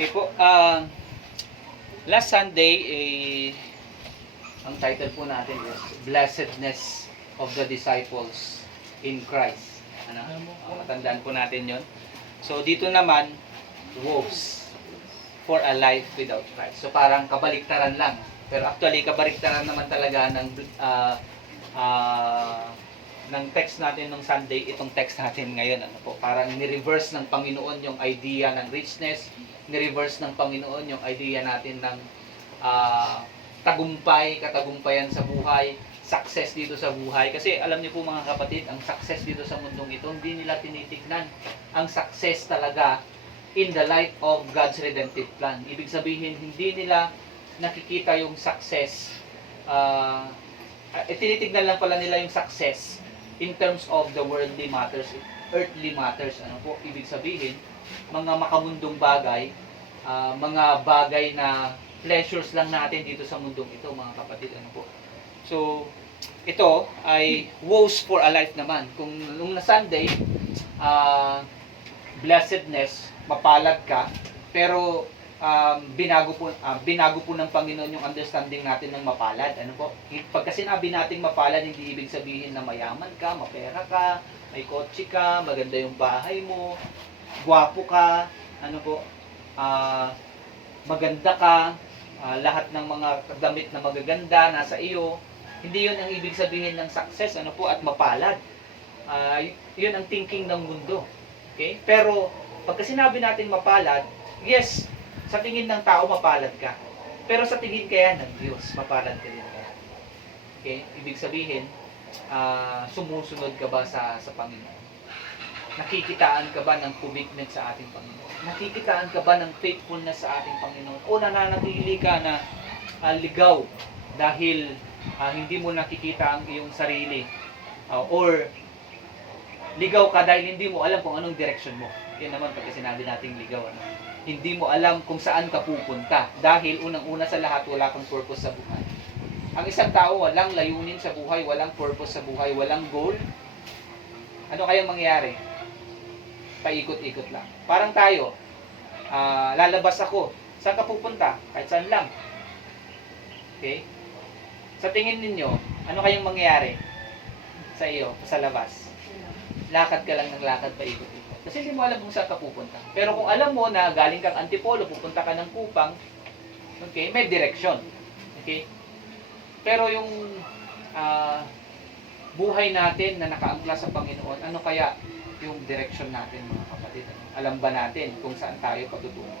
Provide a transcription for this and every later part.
Okay po, last Sunday, ang title po natin is Blessedness of the Disciples in Christ. Matandaan po natin yon. So, dito naman, woes for a life without Christ. So, parang kabaliktaran lang. Pero actually, kabaliktaran naman talaga ng text natin nung Sunday, itong text natin ngayon. Parang ni-reverse ng Panginoon yung idea ng richness, ni-reverse ng Panginoon yung idea natin ng tagumpay, katagumpayan sa buhay, success dito sa buhay. Kasi alam niyo po mga kapatid, ang success dito sa mundong ito, hindi nila tinitignan ang success talaga in the light of God's redemptive plan. Ibig sabihin, hindi nila nakikita yung success, tinitignan lang pala nila yung success in terms of the worldly matters, earthly matters. Ano po ibig sabihin? Mga makamundong bagay, mga bagay na pleasures lang natin dito sa mundong ito, mga kapatid. Ano po? So, ito ay woes for a life naman. Kung nung na Sunday, blessedness, mapalad ka, pero binago po ng Panginoon yung understanding natin ng mapalad. Ano po? Pagka sinabi nating mapalad, hindi ibig sabihin na mayaman ka, mapera ka, may kotse ka, maganda yung bahay mo, gwapo ka, ano po, maganda ka, lahat ng mga damit na magaganda nasa iyo. Hindi yun ang ibig sabihin ng success, ano po, at mapalad. Yun ang thinking ng mundo. Okay? Pero pagka sinabi natin mapalad, yes, sa tingin ng tao, mapalad ka. Pero sa tingin kaya ng Diyos, mapalad ka din kaya. Okay? Ibig sabihin, sumusunod ka ba sa Panginoon? Nakikitaan ka ba ng commitment sa ating Panginoon? Nakikitaan ka ba ng faithfulness sa ating Panginoon? O nananatili ka na ligaw dahil hindi mo nakikita ang iyong sarili? Or ligaw ka dahil hindi mo alam kung anong direction mo? Yan naman pagka sinabi nating ligaw. Hindi mo alam kung saan ka pupunta dahil unang-una sa lahat wala kang purpose sa buhay. Ang isang tao walang layunin sa buhay, walang purpose sa buhay, walang goal. Ano kayang mangyayari? Paikot-ikot lang. Parang tayo, lalabas ako. Saan ka pupunta? Kahit saan lang. Okay? Sa tingin ninyo, ano kayang mangyayari sa iyo, sa labas? Lakad ka lang ng lakad, paikot-ikot. Kasi hindi mo alam kung saan ka pupunta. Pero kung alam mo na galing kang Antipolo, pupunta ka ng Kupang, okay, may direction. Okay? Pero yung buhay natin na nakaangkla sa Panginoon, ano kaya yung direction natin, mga kapatid? Alam ba natin kung saan tayo patutungo?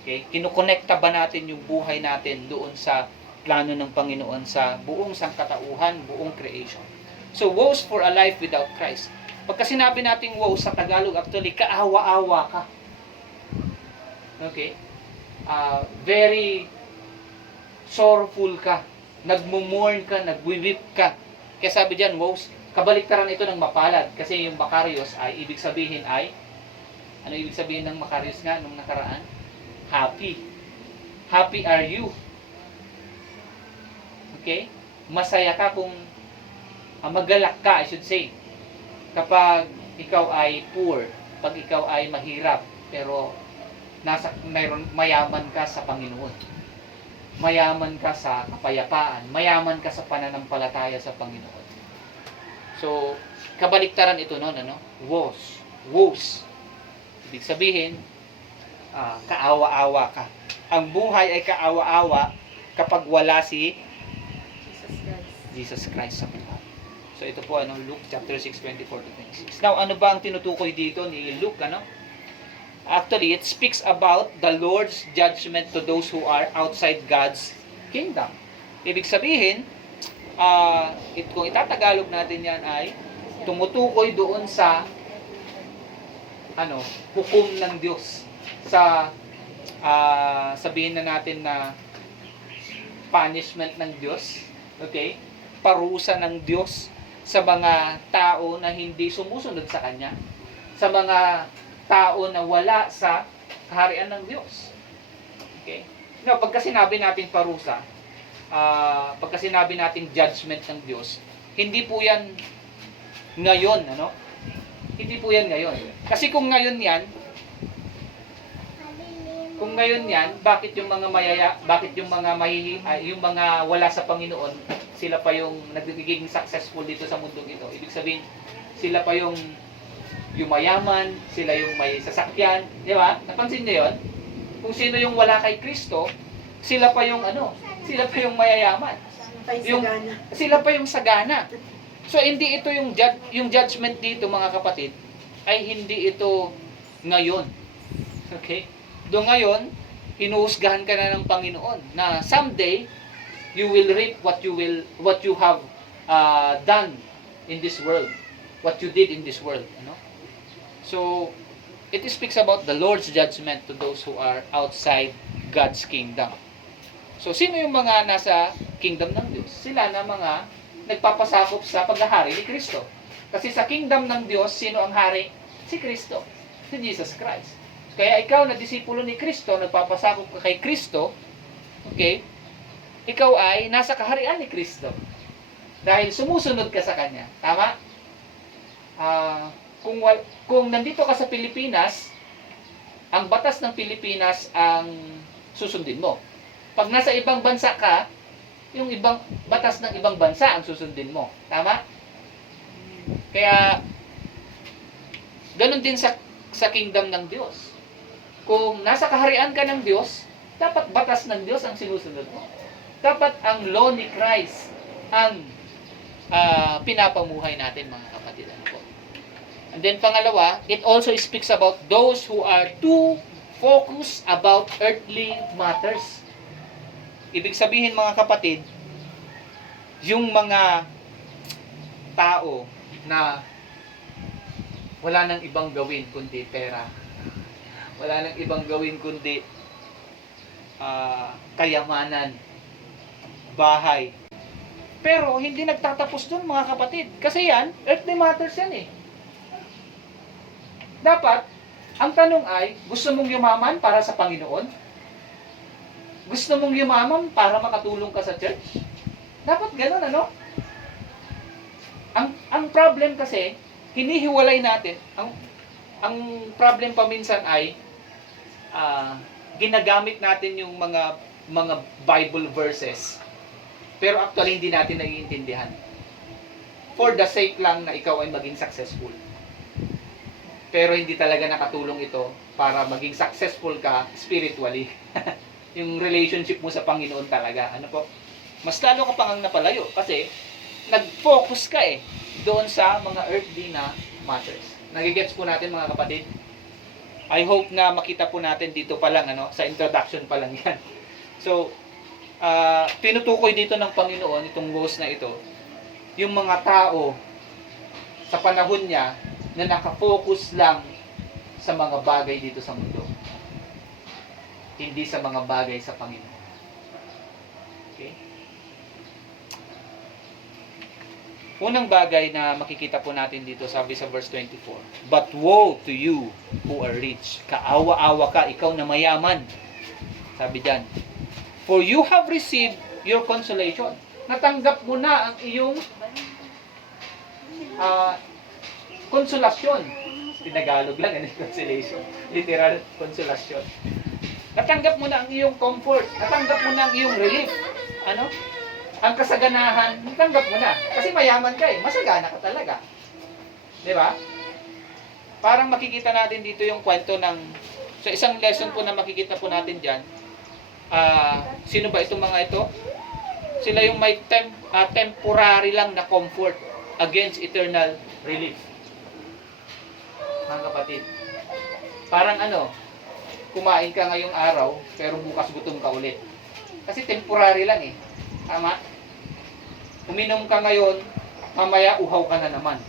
Okay? Kinukonekta ba natin yung buhay natin doon sa plano ng Panginoon sa buong sangkatauhan, buong creation? So, woes for a life without Christ. Pagka sinabi nating woes sa Tagalog, actually, kaawa-awa ka. Okay? Very sorrowful ka. Nagmumorn ka, nagwiwip ka. Kaya sabi diyan, woes, kabaliktaran ito ng mapalad. Kasi yung Makarios ay, ibig sabihin ay, ano ibig sabihin ng Makarios nga nung nakaraan? Happy. Happy are you. Okay? Masaya ka kung magalak ka, I should say. Kapag ikaw ay poor, pag ikaw ay mahirap, pero mayaman ka sa Panginoon. Mayaman ka sa kapayapaan, mayaman ka sa pananampalataya sa Panginoon. So, kabaliktaran ito noon, ano? Woes. Ibig sabihin, kaawa-awa ka. Ang buhay ay kaawa-awa kapag wala si Jesus Christ sa buhay. So ito po Luke chapter 6, 24-26. Now, ano ba ang tinutukoy dito ni Luke, ano? Actually, it speaks about the Lord's judgment to those who are outside God's kingdom. Ibig sabihin, kung itatagalog natin yan ay tumutukoy doon sa hukom ng Diyos, sa sabihin na natin na punishment ng Diyos, okay? Parusa ng Diyos sa mga tao na hindi sumusunod sa Kanya, sa mga tao na wala sa kaharian ng Diyos. Okay? Now, pagka sinabi natin parusa, pagka sinabi natin judgment ng Diyos, hindi po yan ngayon, ano? Hindi po yan ngayon. Kasi kung ngayon yan, Kung ngayon yan, bakit yung mga bakit yung mga yung mga wala sa Panginoon, sila pa yung nagiging successful dito sa mundong ito? Ibig sabihin, sila pa yung mayaman, sila yung may sasakyan, di ba? Napansin niyo yon? Kung sino yung wala kay Kristo, sila pa yung sila pa yung mayayaman. Sila pa yung sagana. So hindi ito yung judgment dito, mga kapatid, ay hindi ito ngayon. Okay? Do ngayon, hinuhusgahan ka na ng Panginoon na someday you will reap what you have done in this world, what you did in this world, So it speaks about the Lord's judgment to those who are outside God's kingdom. So sino yung mga nasa kingdom ng Diyos? Sila na mga nagpapasakop sa paghahari ni Kristo. Kasi sa kingdom ng Diyos, sino ang hari? Si Kristo, si Jesus Christ. Kaya ikaw na disipulo ni Kristo, nagpapasakop ka kay Kristo, okay? Ikaw ay nasa kaharian ni Kristo. Dahil sumusunod ka sa Kanya. Tama? Kung nandito ka sa Pilipinas, ang batas ng Pilipinas ang susundin mo. Pag nasa ibang bansa ka, yung ibang batas ng ibang bansa ang susundin mo. Tama? Kaya, ganun din sa kingdom ng Diyos. Kung nasa kaharian ka ng Diyos, dapat batas ng Diyos ang sinusunod mo. Dapat ang law ni Christ ang pinapamuhay natin, mga kapatid. And then pangalawa, it also speaks about those who are too focused about earthly matters. Ibig sabihin, mga kapatid, yung mga tao na wala nang ibang gawin kundi pera. Wala nang ibang gawin kundi kayamanan, bahay. Pero hindi nagtatapos dun, mga kapatid. Kasi yan, earthly matters yan eh. Dapat, ang tanong ay, gusto mong yumaman para sa Panginoon? Gusto mong yumaman para makatulong ka sa church? Dapat ganun, Ang problem kasi, hinihiwalay natin. Ang problem pa minsan ay, ginagamit natin yung mga Bible verses. Pero actually, hindi natin naiintindihan. For the sake lang na ikaw ay maging successful. Pero hindi talaga nakatulong ito para maging successful ka spiritually. Yung relationship mo sa Panginoon talaga. Mas lalo ka pang napalayo kasi nag-focus ka doon sa mga earthly na matters. Nagigets po natin, mga kapatid? I hope na makita po natin dito pa lang, sa introduction pa lang yan. So, tinutukoy dito ng Panginoon, itong verse na ito, yung mga tao sa panahon niya na nakafocus lang sa mga bagay dito sa mundo. Hindi sa mga bagay sa Panginoon. Okay? Unang bagay na makikita po natin dito, sabi sa verse 24, "But woe to you who are rich." Kaawa-awa ka, ikaw na mayaman. Sabi diyan, "For you have received your consolation." Natanggap mo na ang iyong konsolasyon. Tinagalog lang, consolation. Literal, konsolasyon. Natanggap mo na ang iyong comfort. Natanggap mo na ang iyong relief. Ang kasaganahan, natanggap mo na. Kasi mayaman ka masagana ka talaga. Di ba? Parang makikita natin dito yung kwento ng, so isang lesson po na makikita po natin dyan, sino ba itong mga ito? Sila yung may temporary lang na comfort against eternal relief. Mga kapatid, parang kumain ka ngayong araw, pero bukas gutom ka ulit. Kasi temporary lang Tama? Uminom ka ngayon, mamaya uhaw ka na naman.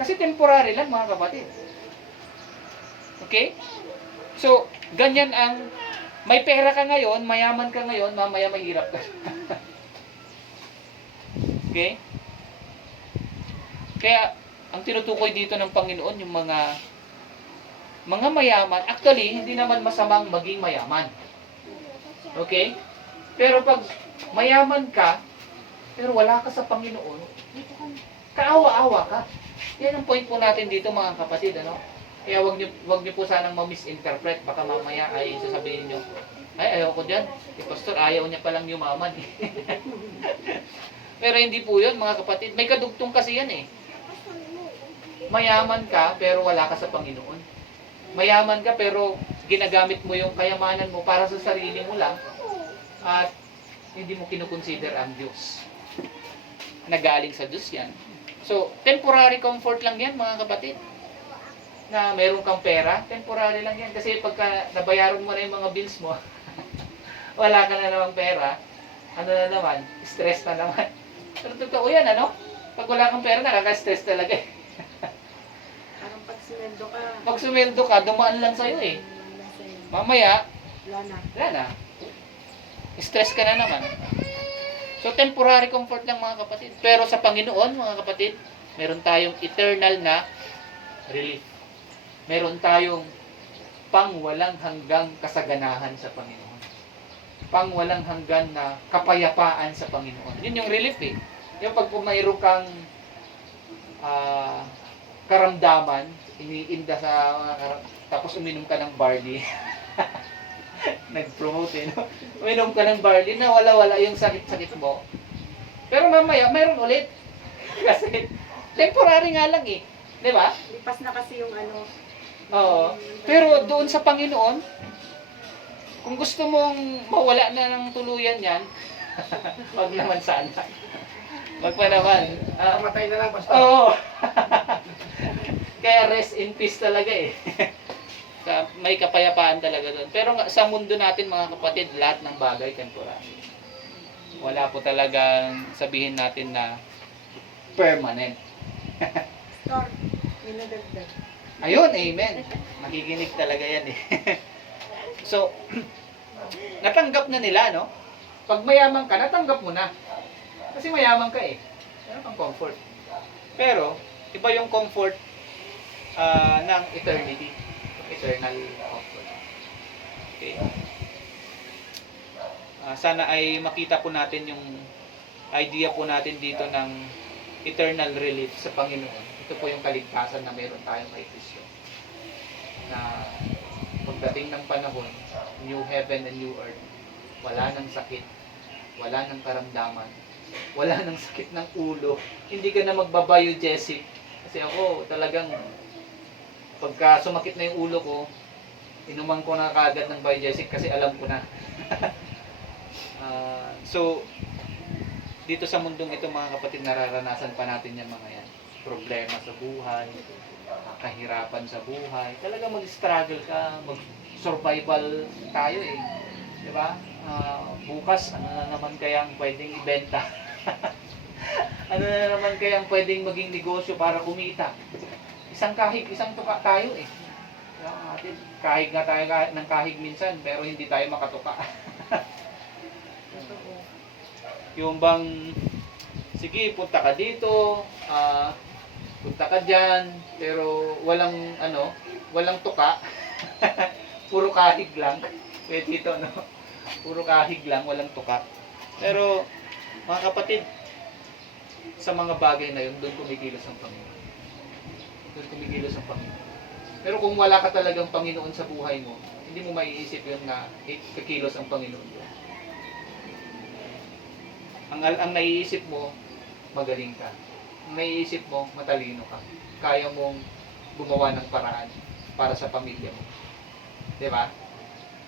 Kasi temporary lang, mga kapatid. Okay? So, ganyan ang, may pera ka ngayon, mayaman ka ngayon, mamaya mahirap ka. Okay? Kaya, ang tinutukoy dito ng Panginoon, yung mga mayaman, actually, hindi naman masamang maging mayaman. Okay? Pero pag mayaman ka, pero wala ka sa Panginoon, kaawa-awa ka. Yan ang point po natin dito, mga kapatid. Kaya wag niyo po sanang ma-misinterpret. Baka mamaya ay sasabihin niyo, ay ayaw ko diyan. Si pastor ayaw niya palang yumaman. Pero hindi po 'yun, mga kapatid. May kadugtong kasi yan eh. Mayaman ka pero wala ka sa Panginoon. Mayaman ka pero ginagamit mo yung kayamanan mo para sa sarili mo lang at hindi mo kinukonsider ang Diyos. Nagaling sa Diyos yan. So, temporary comfort lang yan, mga kapatid. Na meron kang pera, temporary lang yan. Kasi pagka nabayaran mo na yung mga bills mo, wala ka na namang pera, ano na naman, stress na naman. Pero totoo yan, ano? Pag wala kang pera, nakaka-stress talaga eh. Parang pag sumeldo ka, Pag sumildo ka, dumaan lang sa'yo eh. Mamaya, wala na. Stress ka na naman. So, temporary comfort lang, mga kapatid. Pero sa Panginoon, mga kapatid, meron tayong eternal na relief. Meron tayong pangwalang hanggang kasaganahan sa Panginoon. Pangwalang hanggan na kapayapaan sa Panginoon. Yun yung relief eh. Yung pag mayroon kang karamdaman, iniinda sa tapos uminom ka ng barley. Nag-promote eh, no? Uminom ka ng barley na wala-wala yung sakit-sakit mo. Pero mamaya, mayroon ulit. Kasi, temporary nga lang eh. Di ba? lipas na kasi yung ano. Oo. Pero doon sa Panginoon, kung gusto mong mawala na ng tuluyan yan, wag naman sana. Wag pa naman. Pamatay na lang, pastor. Oo. Kaya rest in peace talaga eh. May kapayapaan talaga doon. Pero sa mundo natin, mga kapatid, lahat ng bagay temporary. Wala po talagang sabihin natin na permanent. Store, minadagdag. Ayun, amen. Makikinig talaga yan eh. So, natanggap na nila, no? Pag mayaman ka, natanggap mo na. Kasi mayaman ka eh. Meron kang comfort. Pero, iba yung comfort ng eternity. Eternal comfort. Okay? Sana ay makita po natin yung idea po natin dito ng eternal relief sa Panginoon. Ito po yung kaligtasan na meron tayong kay Kristo. Na pagdating ng panahon, new heaven and new earth, wala nang sakit, wala nang karamdaman, wala nang sakit ng ulo, hindi ka na magbabiogesic. Kasi ako talagang pagka sumakit na yung ulo ko, inuman ko na kaagad ng biogesic kasi alam ko na. So, dito sa mundong ito, mga kapatid, nararanasan pa natin yan, mga yan. Problema sa buhay, kahirapan sa buhay. Talagang mag-struggle ka, mag-survival tayo eh. Di ba? Bukas, ano na naman kayang pwedeng ibenta? Ano na naman kayang pwedeng maging negosyo para kumita? Isang kahig, isang tuka tayo eh. Kahig nga tayo ng kahig minsan, pero hindi tayo makatuka. Totoo. Yung bang, sige, punta ka dito, punta ka dyan, pero walang, walang tuka. Puro kahig lang. Kaya dito, no? Puro kahig lang, walang tuka. Pero, mga kapatid, sa mga bagay na yun, doon kumikilos ang Panginoon. Doon kumikilos ang Panginoon. Pero kung wala ka talagang Panginoon sa buhay mo, hindi mo maiisip yun na kakilos ang Panginoon doon. Ang naiisip mo, magaling ka. Ang naiisip mo, matalino ka. Kaya mong gumawa ng paraan para sa pamilya mo. Diba?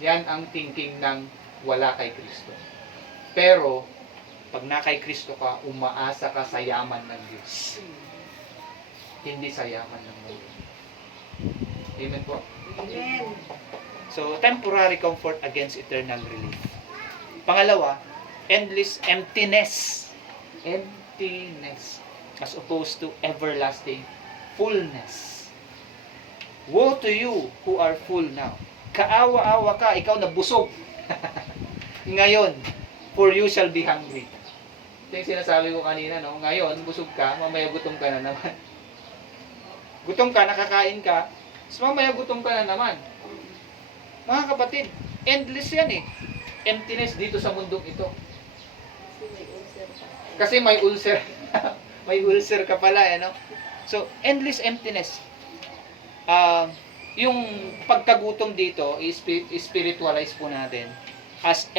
Yan ang thinking ng wala kay Kristo. Pero, pag na kay Kristo ka, umaasa ka sa yaman ng Diyos. Hindi sa yaman ng mundo. Amen po? Amen. So, temporary comfort against eternal relief. Pangalawa, endless emptiness. Emptiness. As opposed to everlasting fullness. Woe to you who are full now. Kaawa-awa ka, ikaw na busog. Ngayon, for you shall be hungry. Ito yung sinasabi ko kanina, no? Ngayon, busog ka, mamaya gutom ka na naman. Gutom ka, nakakain ka, so mamaya gutom ka na naman. Mga kapatid, endless yan eh. Emptiness dito sa mundong ito. Kasi may ulcer. May ulcer ka pala, no? So, endless emptiness. yung pagkagutom dito, i-spiritualize po natin as